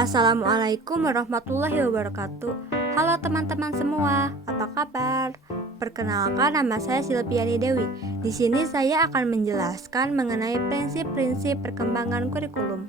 Assalamualaikum warahmatullahi wabarakatuh. Halo teman-teman semua, apa kabar? Perkenalkan, nama saya Silviani Dewi. Di sini saya akan menjelaskan mengenai prinsip-prinsip perkembangan kurikulum.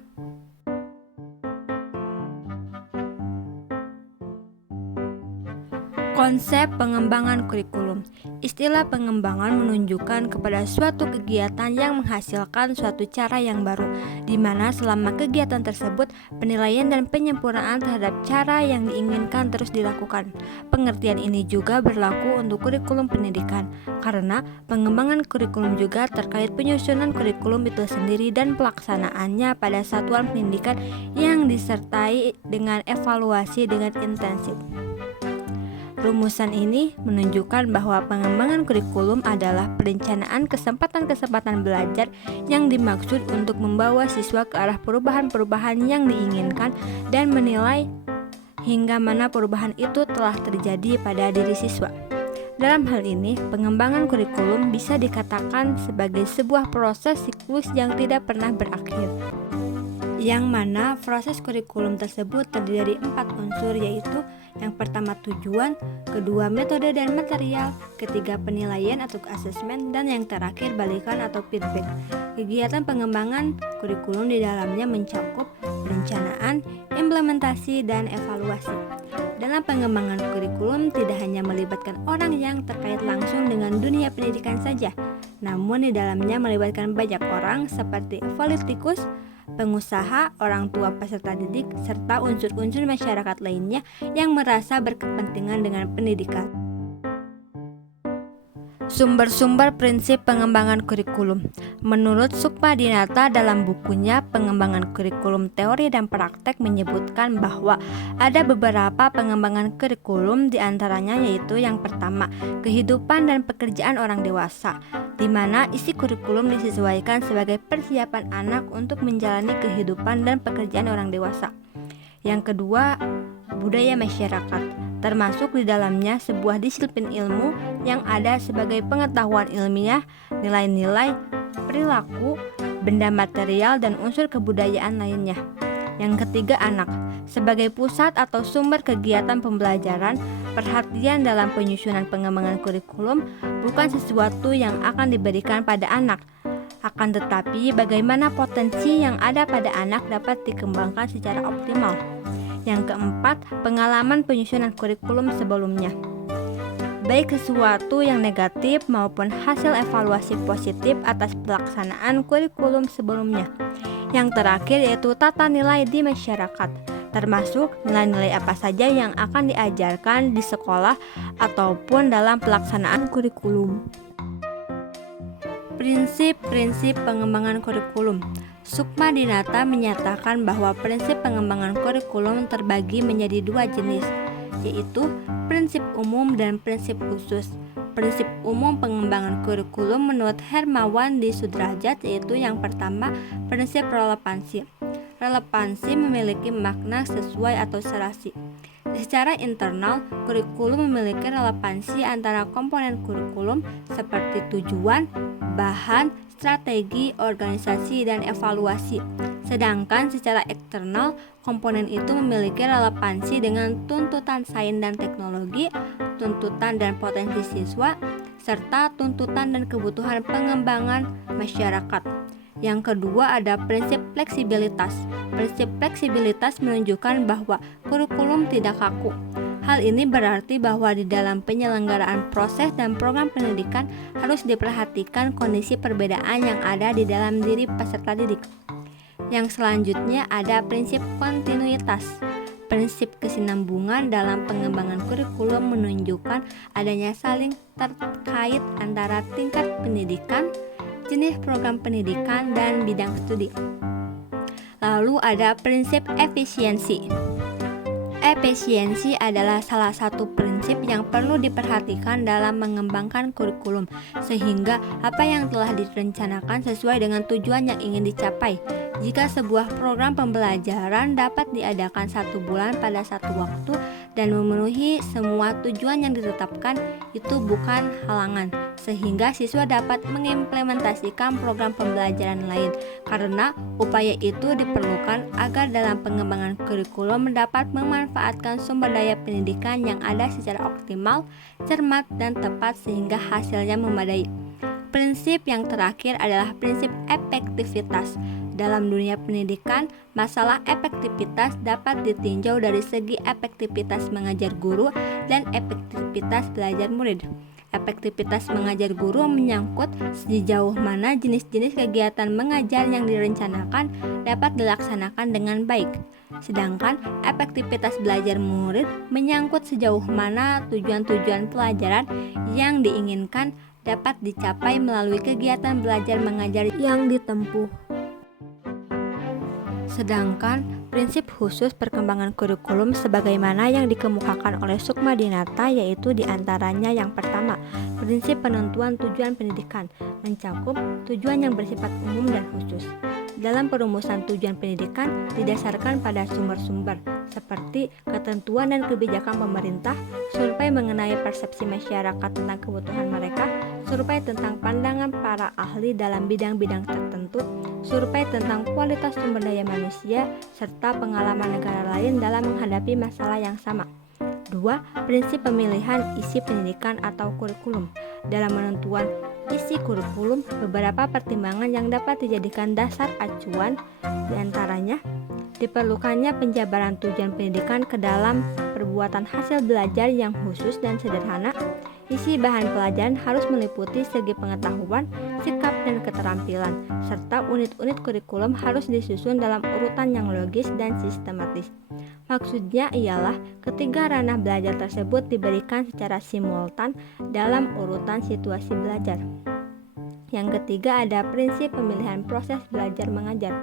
Konsep pengembangan kurikulum. Istilah pengembangan menunjukkan kepada suatu kegiatan yang menghasilkan suatu cara yang baru, di mana selama kegiatan tersebut penilaian dan penyempurnaan terhadap cara yang diinginkan terus dilakukan. Pengertian ini juga berlaku untuk kurikulum pendidikan, karena pengembangan kurikulum juga terkait penyusunan kurikulum itu sendiri dan pelaksanaannya pada satuan pendidikan yang disertai dengan evaluasi dengan intensif. Rumusan ini menunjukkan bahwa pengembangan kurikulum adalah perencanaan kesempatan-kesempatan belajar yang dimaksud untuk membawa siswa ke arah perubahan-perubahan yang diinginkan dan menilai hingga mana perubahan itu telah terjadi pada diri siswa. Dalam hal ini, pengembangan kurikulum bisa dikatakan sebagai sebuah proses siklus yang tidak pernah berakhir, yang mana proses kurikulum tersebut terdiri dari 4 unsur, yaitu yang pertama tujuan, kedua metode dan material, ketiga penilaian atau asesmen, dan yang terakhir balikan atau feedback. Kegiatan pengembangan kurikulum di dalamnya mencakup perencanaan, implementasi, dan evaluasi. Dalam pengembangan kurikulum tidak hanya melibatkan orang yang terkait langsung dengan dunia pendidikan saja, namun di dalamnya melibatkan banyak orang seperti politikus, pengusaha, orang tua peserta didik, serta unsur-unsur masyarakat lainnya yang merasa berkepentingan dengan pendidikan. Sumber-sumber prinsip pengembangan kurikulum. Menurut Sukmadinata dalam bukunya Pengembangan Kurikulum Teori dan Praktek menyebutkan bahwa ada beberapa pengembangan kurikulum, diantaranya yaitu yang pertama, kehidupan dan pekerjaan orang dewasa, di mana isi kurikulum disesuaikan sebagai persiapan anak untuk menjalani kehidupan dan pekerjaan orang dewasa. Yang kedua, budaya masyarakat, termasuk di dalamnya sebuah disiplin ilmu yang ada sebagai pengetahuan ilmiah, nilai-nilai, perilaku, benda material, dan unsur kebudayaan lainnya. Yang ketiga, anak, sebagai pusat atau sumber kegiatan pembelajaran. Perhatian dalam penyusunan pengembangan kurikulum bukan sesuatu yang akan diberikan pada anak, akan tetapi bagaimana potensi yang ada pada anak dapat dikembangkan secara optimal. Yang keempat, pengalaman penyusunan kurikulum sebelumnya, baik sesuatu yang negatif maupun hasil evaluasi positif atas pelaksanaan kurikulum sebelumnya. Yang terakhir yaitu tata nilai di masyarakat, termasuk nilai-nilai apa saja yang akan diajarkan di sekolah ataupun dalam pelaksanaan kurikulum. Prinsip-prinsip pengembangan kurikulum. Sukmadinata menyatakan bahwa prinsip pengembangan kurikulum terbagi menjadi 2 jenis, yaitu prinsip umum dan prinsip khusus. Prinsip umum pengembangan kurikulum menurut Hermawan di Sudrajat yaitu yang pertama, prinsip relevansi. Relevansi memiliki makna sesuai atau serasi. Secara internal, kurikulum memiliki relevansi antara komponen kurikulum seperti tujuan, bahan, strategi, organisasi, dan evaluasi. Sedangkan secara eksternal, komponen itu memiliki relevansi dengan tuntutan sains dan teknologi, tuntutan dan potensi siswa, serta tuntutan dan kebutuhan pengembangan masyarakat. Yang kedua ada prinsip fleksibilitas. Prinsip fleksibilitas menunjukkan bahwa kurikulum tidak kaku. Hal ini berarti bahwa di dalam penyelenggaraan proses dan program pendidikan harus diperhatikan kondisi perbedaan yang ada di dalam diri peserta didik. Yang selanjutnya ada prinsip kontinuitas. Prinsip kesinambungan dalam pengembangan kurikulum menunjukkan adanya saling terkait antara tingkat pendidikan, jenis program pendidikan, dan bidang studi. Lalu ada prinsip efisiensi. Efisiensi adalah salah satu prinsip yang perlu diperhatikan dalam mengembangkan kurikulum, sehingga apa yang telah direncanakan sesuai dengan tujuan yang ingin dicapai. Jika sebuah program pembelajaran dapat diadakan 1 bulan pada satu waktu, dan memenuhi semua tujuan yang ditetapkan itu bukan halangan, sehingga siswa dapat mengimplementasikan program pembelajaran lain, karena upaya itu diperlukan agar dalam pengembangan kurikulum mendapat memanfaatkan sumber daya pendidikan yang ada secara optimal, cermat, dan tepat sehingga hasilnya memadai. Prinsip yang terakhir adalah prinsip efektivitas. Dalam dunia pendidikan, masalah efektivitas dapat ditinjau dari segi efektivitas mengajar guru dan efektivitas belajar murid. Efektivitas mengajar guru menyangkut sejauh mana jenis-jenis kegiatan mengajar yang direncanakan dapat dilaksanakan dengan baik. Sedangkan efektivitas belajar murid menyangkut sejauh mana tujuan-tujuan pelajaran yang diinginkan dapat dicapai melalui kegiatan belajar mengajar yang ditempuh. Sedangkan prinsip khusus perkembangan kurikulum sebagaimana yang dikemukakan oleh Sukma Dinata yaitu diantaranya yang pertama, prinsip penentuan tujuan pendidikan mencakup tujuan yang bersifat umum dan khusus. Dalam perumusan tujuan pendidikan didasarkan pada sumber-sumber seperti ketentuan dan kebijakan pemerintah, survei mengenai persepsi masyarakat tentang kebutuhan mereka, survei tentang pandangan para ahli dalam bidang-bidang tertentu, survei tentang kualitas sumber daya manusia, serta pengalaman negara lain dalam menghadapi masalah yang sama. 2. Prinsip pemilihan isi pendidikan atau kurikulum. Dalam menentuan isi kurikulum, beberapa pertimbangan yang dapat dijadikan dasar acuan diantaranya diperlukannya penjabaran tujuan pendidikan ke dalam perbuatan hasil belajar yang khusus dan sederhana. Isi bahan pelajaran harus meliputi segi pengetahuan, sikap, dan keterampilan, serta unit-unit kurikulum harus disusun dalam urutan yang logis dan sistematis. Maksudnya ialah ketiga ranah belajar tersebut diberikan secara simultan dalam urutan situasi belajar. Yang ketiga ada prinsip pemilihan proses belajar mengajar.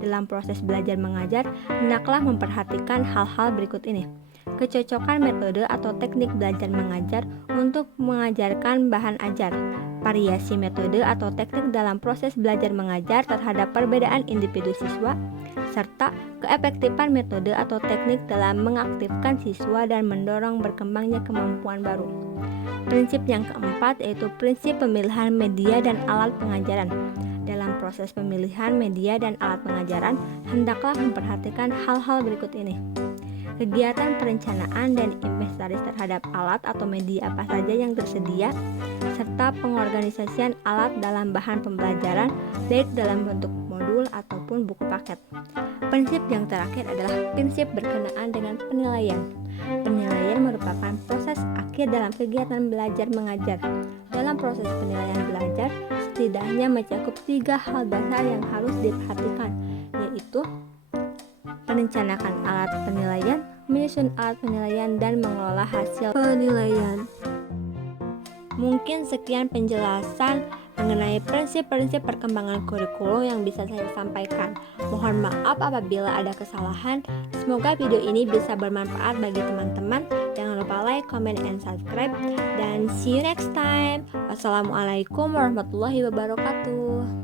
Dalam proses belajar mengajar, hendaklah memperhatikan hal-hal berikut ini. Kecocokan metode atau teknik belajar mengajar untuk mengajarkan bahan ajar, variasi metode atau teknik dalam proses belajar mengajar terhadap perbedaan individu siswa, serta keefektifan metode atau teknik dalam mengaktifkan siswa dan mendorong berkembangnya kemampuan baru. Prinsip yang keempat yaitu prinsip pemilihan media dan alat pengajaran. Dalam proses pemilihan media dan alat pengajaran, hendaklah memperhatikan hal-hal berikut ini. Kegiatan perencanaan dan inventaris terhadap alat atau media apa saja yang tersedia, serta pengorganisasian alat dalam bahan pembelajaran, baik dalam bentuk modul ataupun buku paket. Prinsip yang terakhir adalah prinsip berkenaan dengan penilaian. Penilaian merupakan proses akhir dalam kegiatan belajar mengajar. Dalam proses penilaian belajar, setidaknya mencakup 3 hal dasar yang harus diperhatikan, yaitu merencanakan alat penilaian, menyusun alat penilaian, dan mengelola hasil penilaian. Mungkin sekian penjelasan mengenai prinsip-prinsip perkembangan kurikulum yang bisa saya sampaikan. Mohon maaf apabila ada kesalahan. Semoga video ini bisa bermanfaat bagi teman-teman. Jangan lupa like, comment, and subscribe. Dan see you next time. Wassalamualaikum warahmatullahi wabarakatuh.